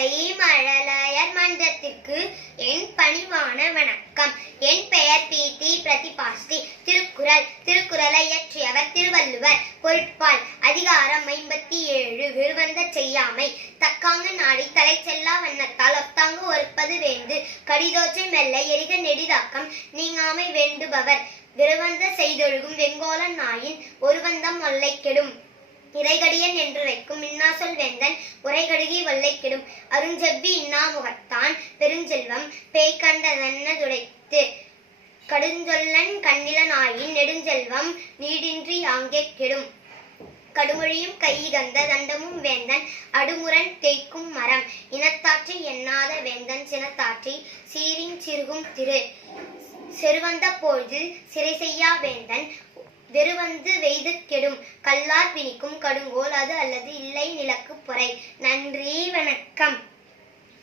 சபை மழலையர் மன்றத்திற்கு என் பணிவான வணக்கம். என் பெயர் பீதி பிரதிபாஸ்தி திருக்குறள் திருக்குறளை இயற்றியவர் திருவள்ளுவர். பொருட்பால் அதிகாரம் ஐம்பத்தி ஏழு விருவந்த செய்யாமை. தக்காங்க நாடி தலை செல்லா வண்ணத்தால் ஒத்தாங்கு ஒருப்பது வேண்டு. கடிதோற்றை மெல்ல எரிக நெடிதாக்கம் நீங்காமை வேண்டுபவர். விருவந்த செய்தொழுகும் வெங்கோலன் நாயின் ஒருவந்தம் ஒல்லை கெடும். என்று வைக்கும் இன்னாசொல் வேந்தன் உரைகடுகி வல்லை கெடும் அருஞ்செவ்வி இன்னாமுகத்தான் பெருஞ்செல்வம் பேய் துடைத்து. கடுஞ்சொல்லன் கண்ணிலனாயின் நெடுஞ்செல்வம் நீடின்றி ஆங்கே கெடும் கடுமொழியும் கையிகந்த தண்டமும் வேந்தன் அடுமுரண் தேய்க்கும் மரம். இனத்தாற்றி எண்ணாத வேந்தன் சினத்தாற்றி சீரின் சிறுகும் திரு. செருவந்த பொழுது சிறை செய்யா வேந்தன் வெறுவந்து வெய்து கெடும். கல்லார் பிணிக்கும் கடுங்கோல் அது அல்லது இல்லை நிலக்கு பொறை நன்றி வணக்கம்.